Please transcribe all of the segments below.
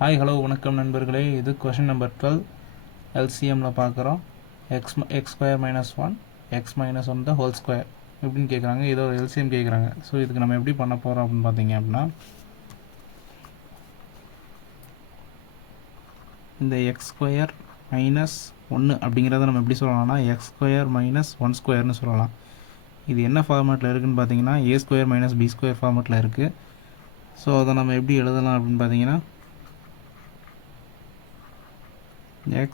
Hi hello வணக்கம் நண்பர்களே. இது கொஷின் நம்பர் 12 எல்சிஎம்மில் பார்க்குறோம். X square minus 1 X minus 1 the whole square எப்படின்னு கேட்குறாங்க. இதோட எல்சிஎம் கேட்குறாங்க. ஸோ இதுக்கு நம்ம எப்படி பண்ண போகிறோம் அப்படின்னு பார்த்தீங்க அப்படின்னா, இந்த எக்ஸ் ஸ்கொயர் மைனஸ் 1 அப்படிங்கிறத நம்ம எப்படி சொல்லலாம்னா எக்ஸ் ஸ்கொயர் மைனஸ் 1 ஸ்கொயர்னு சொல்லலாம். இது என்ன ஃபார்மேட்டில் இருக்குதுன்னு பார்த்தீங்கன்னா ஏ ஸ்கொயர் மைனஸ் பி ஸ்கொயர் ஃபார்மேட்டில் இருக்குது. ஸோ அதை நம்ம எப்படி எழுதலாம் அப்படின்னு பார்த்தீங்கன்னா x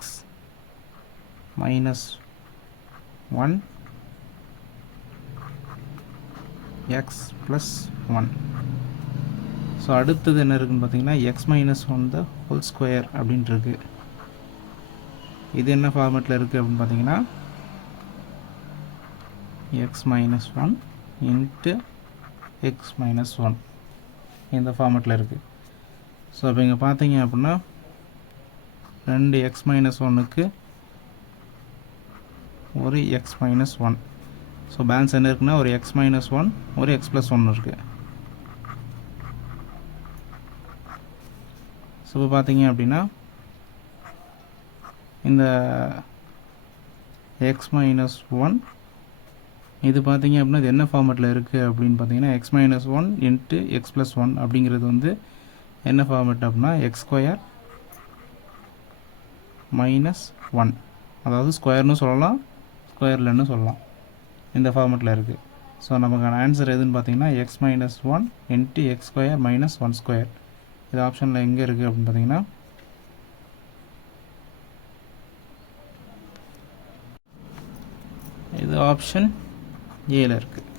minus 1 x plus 1. So அடுத்தது என்ன இருக்குன்னு பார்த்தீங்கன்னா x minus 1 the whole square அப்படின்ட்டு இருக்கு. இது என்ன ஃபார்மேட்டில் இருக்குது அப்படின்னு பார்த்தீங்கன்னா x minus 1 into x minus 1 இந்த ஃபார்மேட்டில் இருக்குது. ஸோ இப்போ இங்கே பார்த்தீங்க அப்படின்னா ரெண்டு எக்ஸ் மைனஸ் ஒன்றுக்கு ஒரு எக்ஸ் மைனஸ் 1. ஸோ பேலன்ஸ் என்ன இருக்குன்னா ஒரு எக்ஸ் மைனஸ் 1 ஒரு எக்ஸ் ப்ளஸ் 1 இருக்குது. ஸோ இப்போ பார்த்தீங்க அப்படின்னா இந்த எக்ஸ் மைனஸ் 1 இது பார்த்தீங்க அப்படின்னா இது என்ன ஃபார்மேட்டில் இருக்குது அப்படின்னு பார்த்தீங்கன்னா X minus 1 into X plus 1 அப்படிங்கிறது வந்து என்ன ஃபார்மேட் அப்படின்னா எக்ஸ் ஸ்கொயர் மைனஸ் 1, அதாவது ஸ்கொயர்னு சொல்லலாம் ஸ்கொயர்லன்னு சொல்லலாம். இந்த ஃபார்மேட்டில் இருக்குது. ஸோ நமக்கான ஆன்சர் எதுன்னு பார்த்தீங்கன்னா X minus 1 into X square minus 1 square. இது ஆப்ஷனில் எங்கே இருக்குது அப்படின்னு பார்த்தீங்கன்னா இது ஆப்ஷன் ஏல இருக்குது.